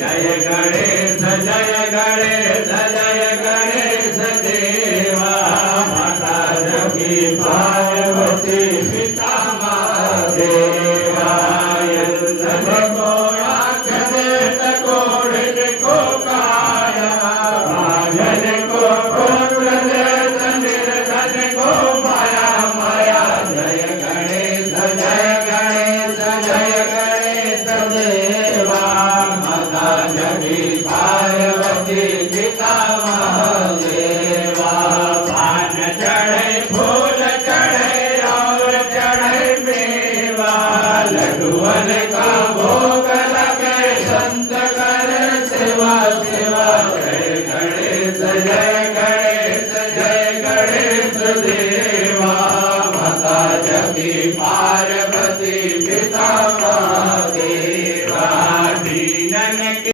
जय गणेश देवा माता जगी पार्वती पिता महादेवा को आँख दे तकोड़ को काया भाजन को पुत्र दे निर्धन को माया माया जय गणेश देवा माता जगी पार्वती पिता महादेव